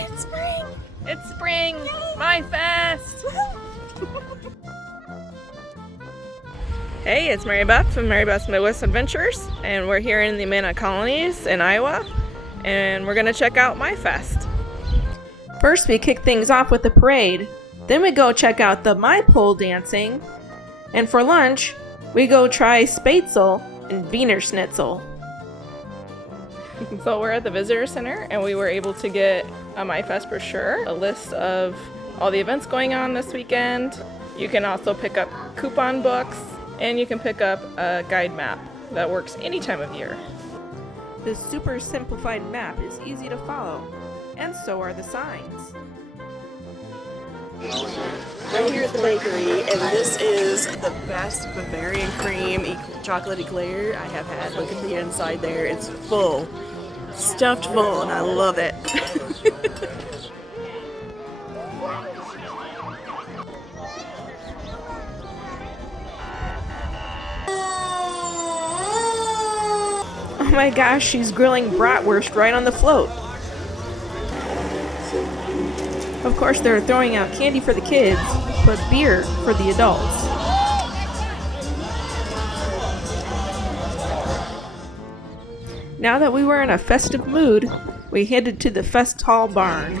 It's spring! It's spring! Maifest! Hey, it's Mary Beth from Mary Beth's Midwest Adventures, and we're here in the Amana colonies in Iowa, and we're gonna check out Maifest. First, we kick things off with the parade. Then we go check out the Maipole dancing, and for lunch, we go try Spätzle and Wiener Schnitzel. So we're at the visitor center, and we were able to get a Maifest brochure, a list of all the events going on this weekend. You can also pick up coupon books, and you can pick up a guide map that works any time of year. This super simplified map is easy to follow, and so are the signs. I'm here at the bakery, and this is the best Bavarian cream chocolate eclair I have had. Look at the inside there. It's full. Stuffed full, and I love it. Oh my gosh, she's grilling bratwurst right on the float. Of course, they're throwing out candy for the kids, but beer for the adults. Now that we were in a festive mood, we headed to the Festhalle barn.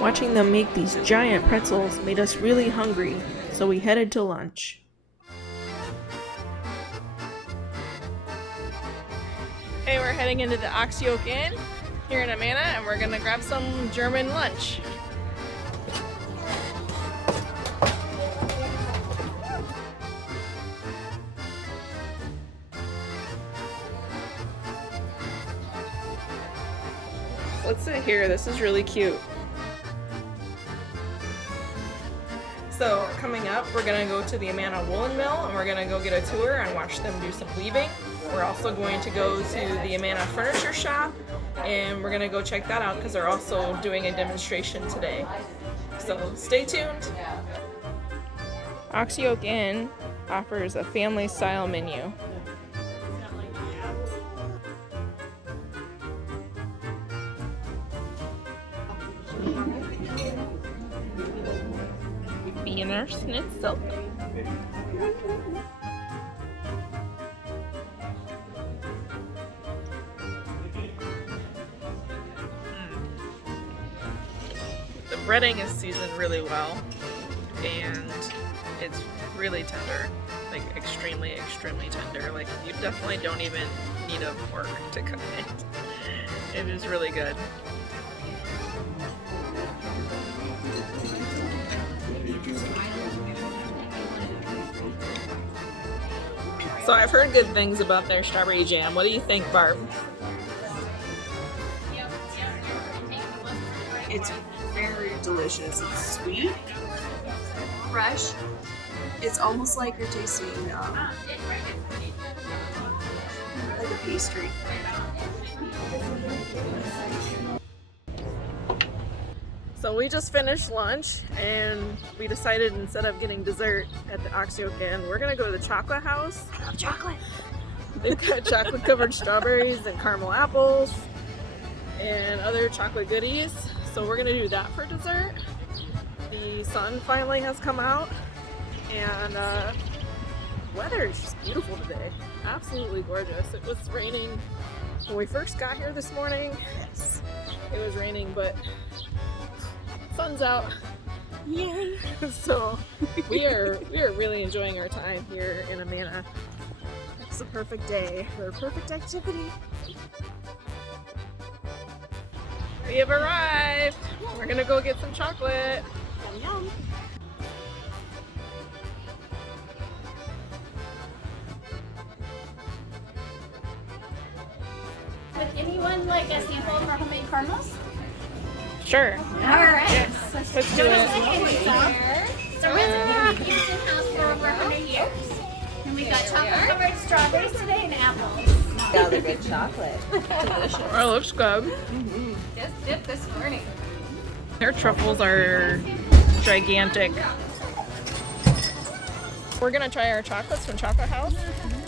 Watching them make these giant pretzels made us really hungry, so we headed to lunch. Hey, we're heading into the Ox Yoke Inn here in Amana, and we're gonna grab some German lunch. Let's sit here, this is really cute. So coming up, we're gonna go to the Amana Woolen Mill, and we're gonna go get a tour and watch them do some weaving. We're also going to go to the Amana Furniture Shop, and we're gonna go check that out because they're also doing a demonstration today. So stay tuned. Ox Yoke Inn offers a family-style menu. Wiener Schnitzel. The breading is seasoned really well, and it's really tender, like extremely tender. Like, you definitely don't even need a fork to cook it. It is really good. So I've heard good things about their strawberry jam. What do you think, Barb? It's very delicious. It's sweet, fresh. It's almost like you're tasting like a pastry. So we just finished lunch and we decided instead of getting dessert at the Ox Yoke Inn, we're gonna go to the Chocolate Haus. I love chocolate. They've got chocolate covered strawberries and caramel apples and other chocolate goodies. So we're gonna do that for dessert. The sun finally has come out and weather is just beautiful today. Absolutely gorgeous. It was raining when we first got here this morning. Yes, it was raining, but sun's out. Yay! So we are really enjoying our time here in Amana. It's a perfect day for a perfect activity. We have arrived. We're gonna go get some chocolate. Yum yum. Would anyone like a sample of our homemade caramels? Sure. All right. Yes. Let's do it. It's a recipe we've used in-house for over 100 years. And we've got chocolate-covered strawberries today and apples. Got the good chocolate. Oh, it looks good. Just dipped this morning. Their truffles are gigantic. We're gonna try our chocolates from Chocolate Haus.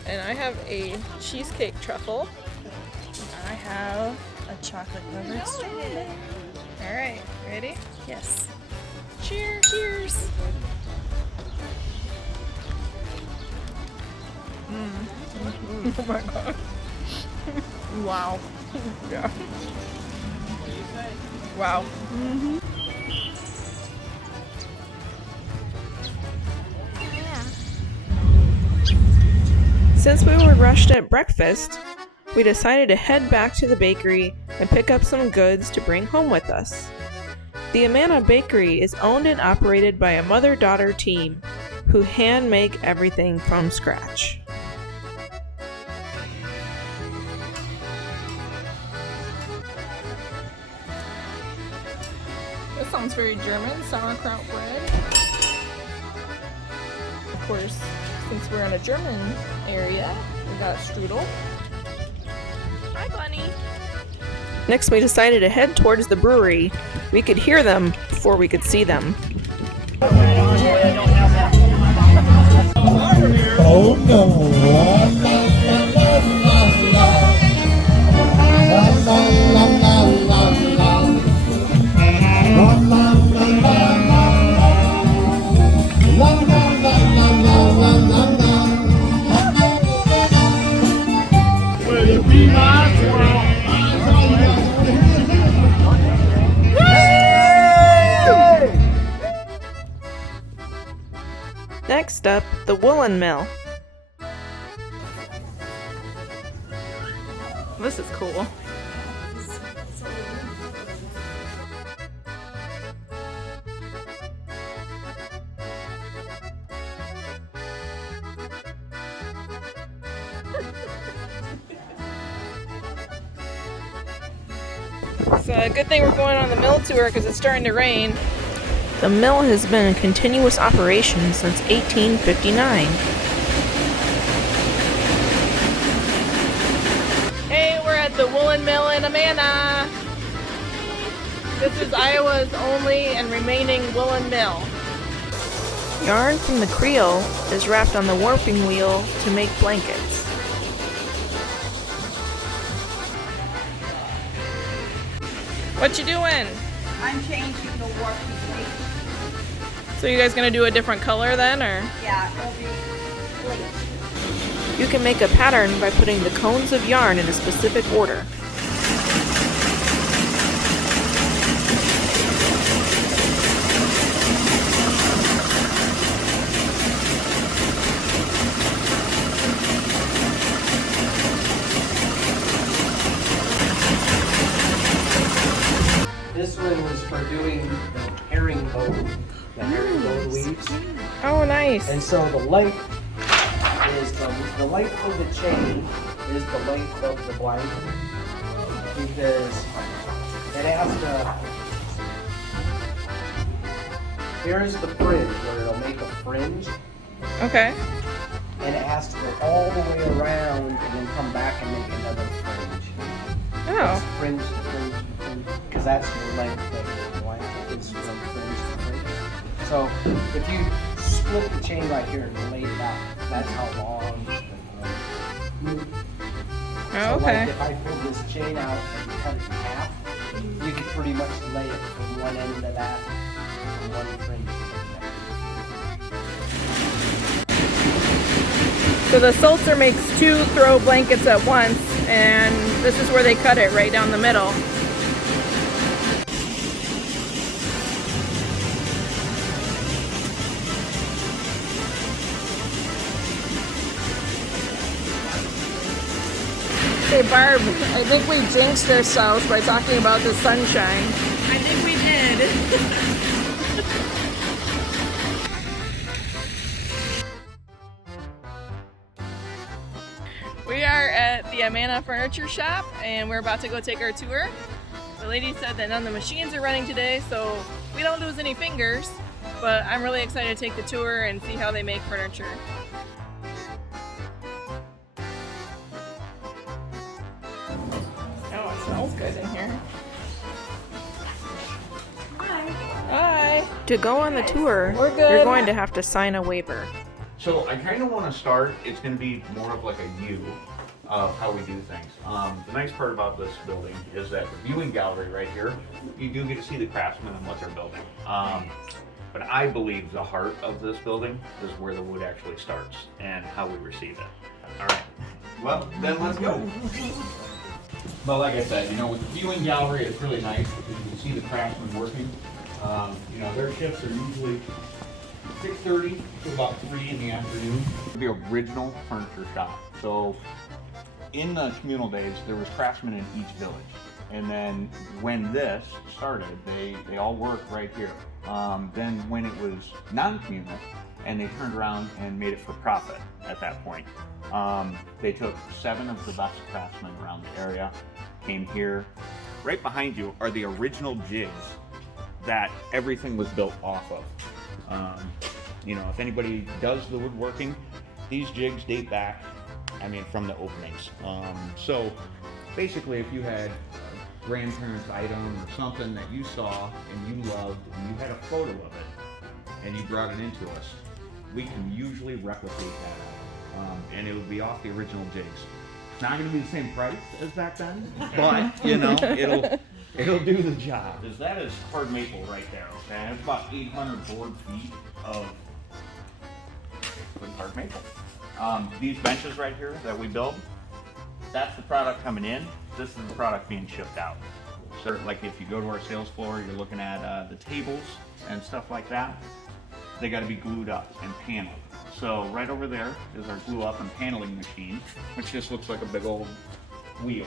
And I have a cheesecake truffle. I have A chocolate covered strawberry. All right, ready? Yes. Cheers! Cheers! Oh my god! Wow! Yeah. Wow. Since we were rushed at breakfast, we decided to head back to the bakery and pick up some goods to bring home with us. The Amana bakery is owned and operated by a mother-daughter team who hand make everything from scratch. This sounds very German, sauerkraut bread. Of course, since we're in a German area, we got strudel. Hi, Bunny. Next, we decided to head towards the brewery. We could hear them before we could see them. Oh no. Next up, the Woolen Mill. This is cool. It's a good thing we're going on the mill tour because it's starting to rain. The mill has been in continuous operation since 1859. Hey, we're at the Woolen Mill in Amana. This is Iowa's only and remaining woolen mill. Yarn from the creel is wrapped on the warping wheel to make blankets. What you doing? I'm changing the warping wheel. So you guys gonna do a different color then, or? Yeah, it'll be bleach. You can make a pattern by putting the cones of yarn in a specific order. This one was for doing the herringbone, the herringbone weaves. Oh, nice. And so the length is the length of the chain is the length of the blanket because it has to Here's the fringe where it'll make a fringe, Okay. and it has to go all the way around and then come back and make another fringe. Oh. It's fringe to fringe to fringe, because that's your length of your blanket is from fringe to fringe. So if you split the chain right here and laid it out, that's how long it's been going. Oh, So okay. like if I pulled this chain out and cut it in half, you could pretty much lay it from one end of that, from one fringe to the next. So the Sulzer makes 2 throw blankets at once, and this is where they cut it, right down the middle. Hey Barb, I think we jinxed ourselves by talking about the sunshine. I think we did. We are at the Amana furniture shop and we're about to go take our tour. The lady said that none of the machines are running today, so we don't lose any fingers, but I'm really excited to take the tour and see how they make furniture. Oh, it smells good in here. Hi. To go on the tour, We're good. you're going to have to sign a waiver. So I kind of want to start, it's going to be more of like a view of how we do things. The nice part about this building is that the viewing gallery right here, you do get to see the craftsmen and what they're building. But I believe the heart of this building is where the wood actually starts and how we receive it. All right, well, then let's go. But like I said, you know, with the viewing gallery, it's really nice because you can see the craftsmen working. You know, their shifts are usually 6:30 to about 3 in the afternoon. The original furniture shop. So in the communal days, there was craftsmen in each village. And then when this started, they all worked right here. Then when it was non-communal, and they turned around and made it for profit at that point. They took 7 of the best craftsmen around the area, came here. Right behind you are the original jigs that everything was built off of. You know, if anybody does the woodworking, these jigs date back, I mean, from the openings. So basically, if you had a grandparent's item or something that you saw and you loved and you had a photo of it and you brought it into us, we can usually replicate that, and it would be off the original jigs. It's not going to be the same price as back then, but you know, it'll do the job. That is hard maple right there. Okay, it's about 800 board feet of hard maple. These benches right here that we build, that's the product coming in. This is the product being shipped out. So, like if you go to our sales floor, you're looking at the tables and stuff like that. They got to be glued up and paneled. So right over there is our glue up and paneling machine, which just looks like a big old wheel.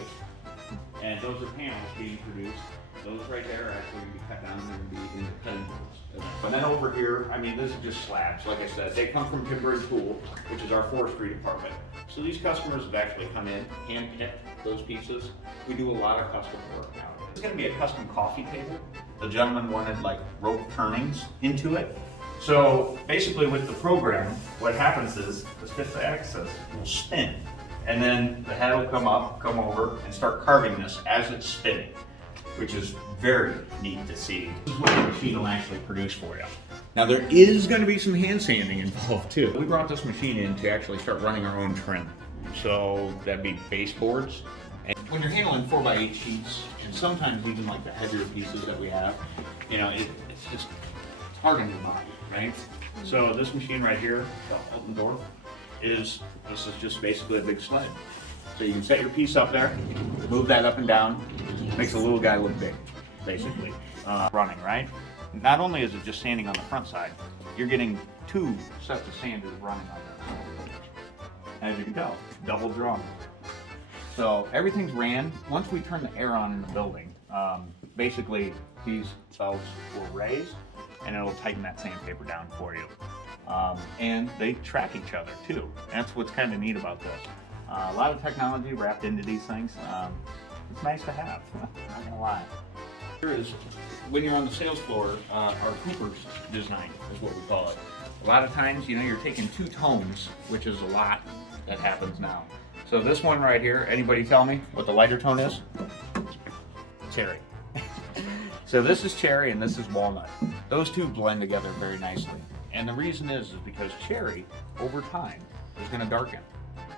And those are panels being produced. Those right there are actually going to be cut down and be into cutting boards. But then over here, I mean, this is just slabs. Like I said, they come from Timber and Tool, which is our forestry department. So these customers have actually come in, hand-picked those pieces. We do a lot of custom work now. It's going to be a custom coffee table. The gentleman wanted like rope turnings into it. So basically with the program, what happens is the fifth axis will spin, and then the head will come up, come over, and start carving this as it's spinning, which is very neat to see. This is what the machine will actually produce for you. Now there is going to be some hand sanding involved too. We brought this machine in to actually start running our own trim. So that'd be baseboards. And when you're handling 4x8 sheets, and sometimes even like the heavier pieces that we have, you know, it's just hard on your body, right? So this machine right here, the open door, this is just basically a big sled. So you can set your piece up there, move that up and down, makes a little guy look big, basically, running, right? Not only is it just sanding on the front side, you're getting 2 sets of sanders running on there. As you can tell, double drum. So everything's ran. Once we turn the air on in the building, basically these belts will raise and it'll tighten that sandpaper down for you. And they track each other too. That's what's kind of neat about this. A lot of technology wrapped into these things. It's nice to have, not gonna lie. Here is, when you're on the sales floor, our Cooper's design is what we call it. A lot of times, you know, you're taking two tones, which is a lot that happens now. So this one right here, anybody tell me what the lighter tone is? Cherry. So this is cherry and this is walnut. Those two blend together very nicely. And the reason is because cherry, over time, is going to darken.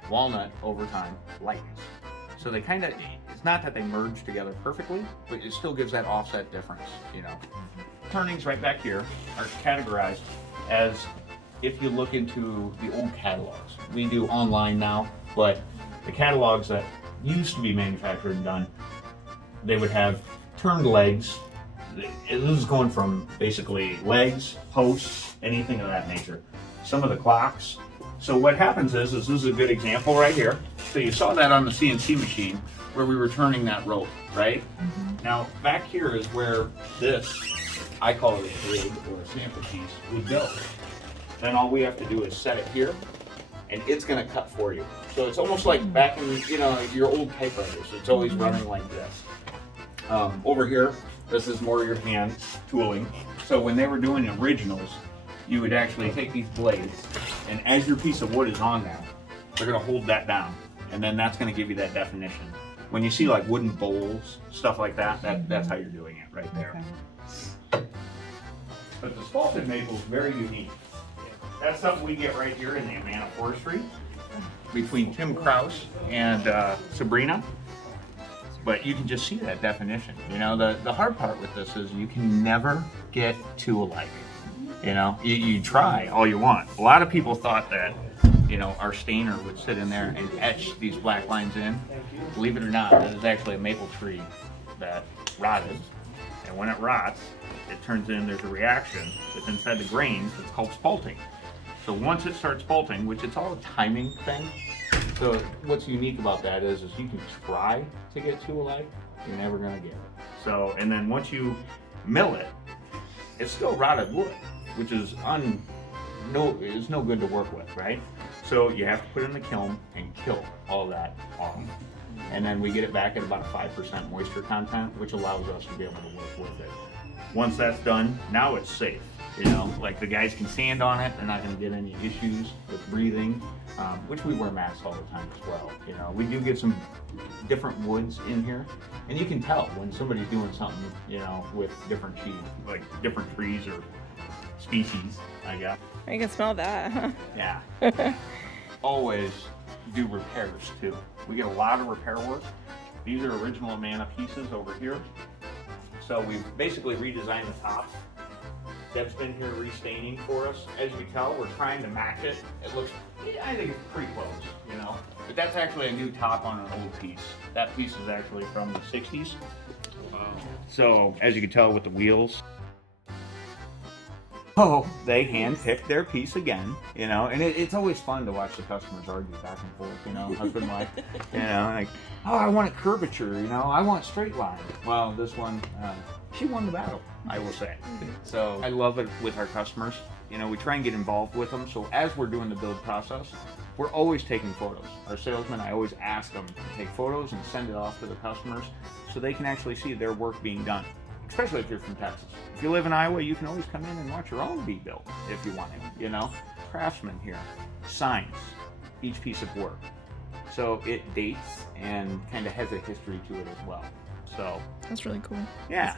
Walnut, over time, lightens. So they kind of, it's not that they merge together perfectly, but it still gives that offset difference, you know. Turnings right back here are categorized as, if you look into the old catalogs. We do online now, but the catalogs that used to be manufactured and done, they would have turned legs. This is going from basically legs, posts, anything of that nature. Some of the clocks. So what happens is this is a good example right here. So you saw that on the CNC machine where we were turning that rope, right? Now back here is where this, I call it a grid or a sample piece, would go. Then all we have to do is set it here, and it's going to cut for you. So it's almost like back in, you know, your old typewriters. It's always running like this. Over here, this is more your hand tooling. So when they were doing originals, you would actually take these blades, and as your piece of wood is on there, they're going to hold that down, and then that's going to give you that definition. When you see like wooden bowls, stuff like that, that's how you're doing it right there. Okay. But the sculpted maple is very unique. That's something we get right here in the Amana forestry between Tim Kraus and Sabrina. But you can just see that definition. You know, the hard part with this is you can never get two alike. You know, you try all you want. A lot of people thought that, you know, our stainer would sit in there and etch these black lines in. Believe it or not, that is actually a maple tree that rotted. And when it rots, it turns in, there's a reaction that's inside the grains. It's called spalting. So once it starts spalting, which it's all a timing thing. So what's unique about that is you can try to get two alike, you're never gonna get it. So, and then once you mill it, it's still rotted wood, which is no good to work with, right? So you have to put it in the kiln and kill all that off. And then we get it back at about a 5% moisture content, which allows us to be able to work with it. Once that's done, now it's safe. You know, like the guys can stand on it, they're not going to get any issues with breathing, which we wear masks all the time as well. You know, we do get some different woods in here, and you can tell when somebody's doing something, you know, with different trees, like different trees or species, I guess. You can smell that, huh? Yeah. Always do repairs too. We get a lot of repair work. These are original Amana pieces over here. So we've basically redesigned the top. Deb's been here restaining for us. As you can tell, we're trying to match it. It looks, I think it's pretty close, you know. But that's actually a new top on an old piece. That piece is actually from the 60s. So as you can tell with the wheels, oh, they hand-picked their piece again, you know, and it's always fun to watch the customers argue back and forth, you know, husband and wife, you know, like, oh, I want a curvature, you know, I want straight line. Well, this one, she won the battle, I will say. So I love it with our customers. You know, we try and get involved with them. So as we're doing the build process, we're always taking photos. Our salesmen, I always ask them to take photos and send it off to the customers so they can actually see their work being done. Especially if you're from Texas. If you live in Iowa, you can always come in and watch your own be built if you want to, you know. Craftsmen here, signs, each piece of work. So it dates and kind of has a history to it as well. So That's really cool. yeah.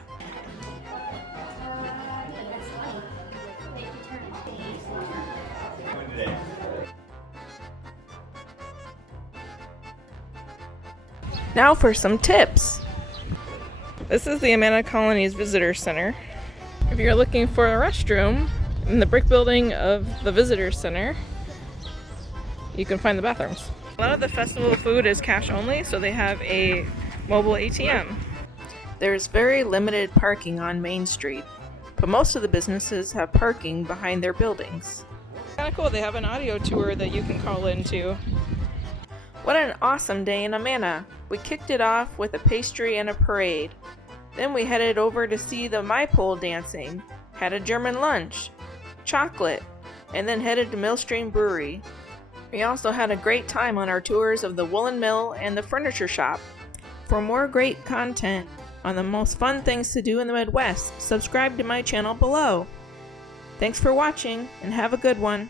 Now for some tips. This is the Amana Colony's Visitor Center. If you're looking for a restroom in the brick building of the Visitor Center, you can find the bathrooms. A lot of the festival food is cash only, so they have a mobile ATM. There's very limited parking on Main Street, but most of the businesses have parking behind their buildings. Kind of cool, they have an audio tour that you can call into. What an awesome day in Amana. We kicked it off with a pastry and a parade. Then we headed over to see the Maipole dancing, had a German lunch, chocolate, and then headed to Millstream Brewery. We also had a great time on our tours of the Woolen Mill and the furniture shop. For more great content, on the most fun things to do in the Midwest, subscribe to my channel below. Thanks for watching and have a good one.